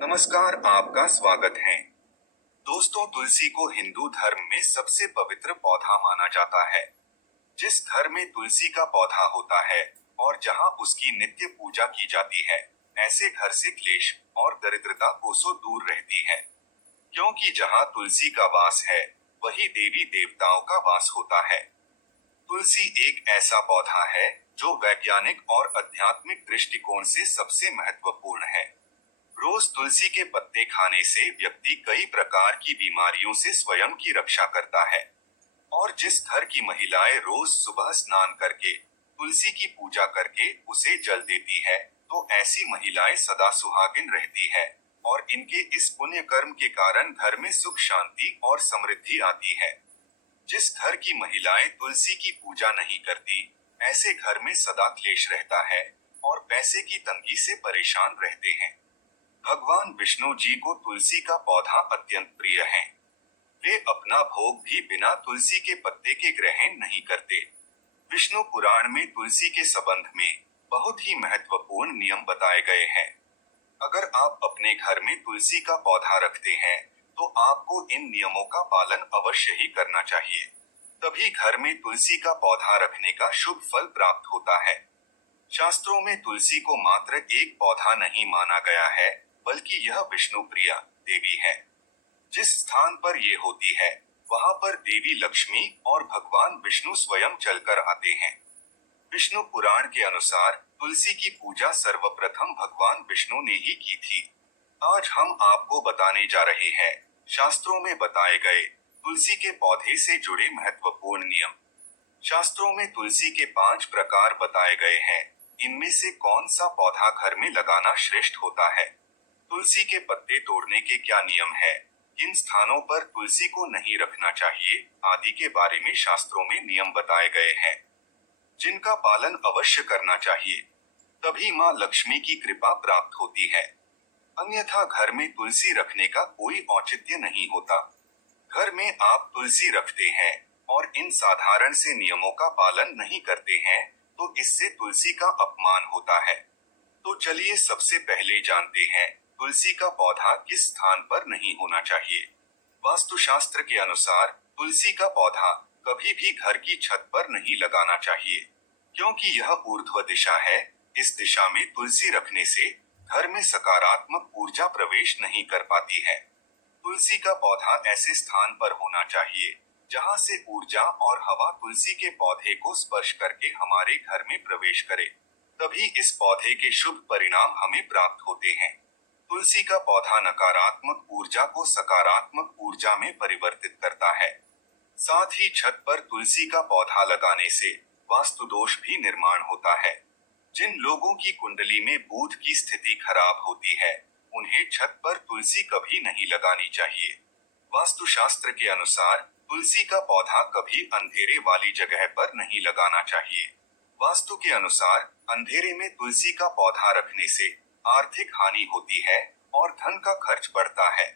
नमस्कार, आपका स्वागत है। दोस्तों, तुलसी को हिंदू धर्म में सबसे पवित्र पौधा माना जाता है। जिस घर में तुलसी का पौधा होता है और जहां उसकी नित्य पूजा की जाती है, ऐसे घर से क्लेश और दरिद्रता कोसों दूर रहती है। क्योंकि जहां तुलसी का वास है, वही देवी देवताओं का वास होता है। तुलसी एक ऐसा पौधा है जो वैज्ञानिक और आध्यात्मिक दृष्टिकोण से सबसे महत्वपूर्ण है। रोज तुलसी के पत्ते खाने से व्यक्ति कई प्रकार की बीमारियों से स्वयं की रक्षा करता है। और जिस घर की महिलाएं रोज सुबह स्नान करके तुलसी की पूजा करके उसे जल देती है, तो ऐसी महिलाएं सदा सुहागिन रहती है और इनके इस पुण्य कर्म के कारण घर में सुख शांति और समृद्धि आती है। जिस घर की महिलाएं तुलसी की पूजा नहीं करती, ऐसे घर में सदा क्लेश रहता है और पैसे की तंगी से परेशान रहते हैं। भगवान विष्णु जी को तुलसी का पौधा अत्यंत प्रिय है। वे अपना भोग भी बिना तुलसी के पत्ते के ग्रहण नहीं करते। विष्णु पुराण में तुलसी के संबंध में बहुत ही महत्वपूर्ण नियम बताए गए हैं। अगर आप अपने घर में तुलसी का पौधा रखते हैं, तो आपको इन नियमों का पालन अवश्य ही करना चाहिए। तभी घर में तुलसी का पौधा रखने का शुभ फल प्राप्त होता है। शास्त्रों में तुलसी को मात्र एक पौधा नहीं माना गया है, बल्कि यह विष्णु प्रिया देवी है। जिस स्थान पर ये होती है, वहां पर देवी लक्ष्मी और भगवान विष्णु स्वयं चलकर आते हैं। विष्णु पुराण के अनुसार तुलसी की पूजा सर्वप्रथम भगवान विष्णु ने ही की थी। आज हम आपको बताने जा रहे हैं शास्त्रों में बताए गए तुलसी के पौधे से जुड़े महत्वपूर्ण नियम। शास्त्रों में तुलसी के 5 प्रकार बताए गए हैं। इनमें से कौन सा पौधा घर में लगाना श्रेष्ठ होता है, तुलसी के पत्ते तोड़ने के क्या नियम है, किन स्थानों पर तुलसी को नहीं रखना चाहिए आदि के बारे में शास्त्रों में नियम बताए गए हैं, जिनका पालन अवश्य करना चाहिए। तभी माँ लक्ष्मी की कृपा प्राप्त होती है। अन्यथा घर में तुलसी रखने का कोई औचित्य नहीं होता। घर में आप तुलसी रखते हैं और इन साधारण से नियमों का पालन नहीं करते हैं, तो इससे तुलसी का अपमान होता है। तो चलिए सबसे पहले जानते हैं तुलसी का पौधा किस स्थान पर नहीं होना चाहिए। वास्तुशास्त्र के अनुसार तुलसी का पौधा कभी भी घर की छत पर नहीं लगाना चाहिए, क्योंकि यह ऊर्ध्व दिशा है। इस दिशा में तुलसी रखने से घर में सकारात्मक ऊर्जा प्रवेश नहीं कर पाती है। तुलसी का पौधा ऐसे स्थान पर होना चाहिए जहां से ऊर्जा और हवा तुलसी के पौधे को स्पर्श करके हमारे घर में प्रवेश करे। तभी इस पौधे के शुभ परिणाम हमें प्राप्त होते हैं। तुलसी का पौधा नकारात्मक ऊर्जा को सकारात्मक ऊर्जा में परिवर्तित करता है। साथ ही छत पर तुलसी का पौधा लगाने से वास्तु दोष भी निर्माण होता है। जिन लोगों की कुंडली में बुध की स्थिति खराब होती है, उन्हें छत पर तुलसी कभी नहीं लगानी चाहिए। वास्तुशास्त्र के अनुसार तुलसी का पौधा कभी अंधेरे वाली जगह पर नहीं लगाना चाहिए। वास्तु के अनुसार अंधेरे में तुलसी का पौधा रखने से आर्थिक हानि होती है और धन का खर्च बढ़ता है।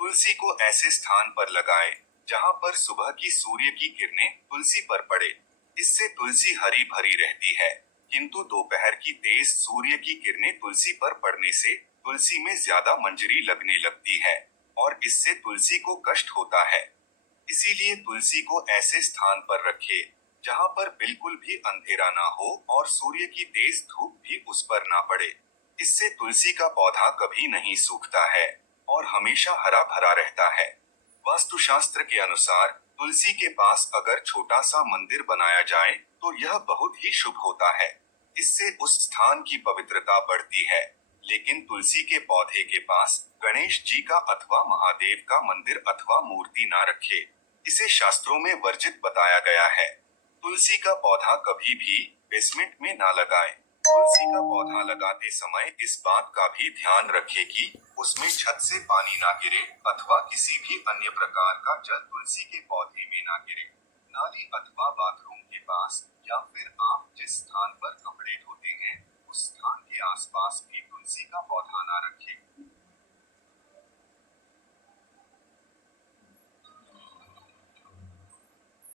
तुलसी को ऐसे स्थान पर लगाएं जहां पर सुबह की सूर्य की किरणें तुलसी पर पड़े। इससे तुलसी हरी भरी रहती है, किंतु दोपहर की तेज सूर्य की किरणें तुलसी पर पड़ने से तुलसी में ज्यादा मंजरी लगने लगती है और इससे तुलसी को कष्ट होता है। इसीलिए तुलसी को ऐसे स्थान पर रखें जहां पर बिल्कुल भी अंधेरा ना हो और सूर्य की तेज धूप भी उस पर ना पड़े। इससे तुलसी का पौधा कभी नहीं सूखता है और हमेशा हरा भरा रहता है। वास्तुशास्त्र के अनुसार तुलसी के पास अगर छोटा सा मंदिर बनाया जाए तो यह बहुत ही शुभ होता है। इससे उस स्थान की पवित्रता बढ़ती है। लेकिन तुलसी के पौधे के पास गणेश जी का अथवा महादेव का मंदिर अथवा मूर्ति ना रखे। इसे शास्त्रों में वर्जित बताया गया है। तुलसी का पौधा कभी भी बेसमेंट में ना लगाएं। तुलसी का पौधा लगाते समय इस बात का भी ध्यान रखें कि उसमें छत से पानी ना गिरे अथवा किसी भी अन्य प्रकार का जल तुलसी के पौधे में ना गिरे। नाली अथवा बाथरूम के पास या फिर आप जिस स्थान पर कपड़े धोते हैं, उस स्थान के आसपास भी तुलसी का पौधा ना रखें।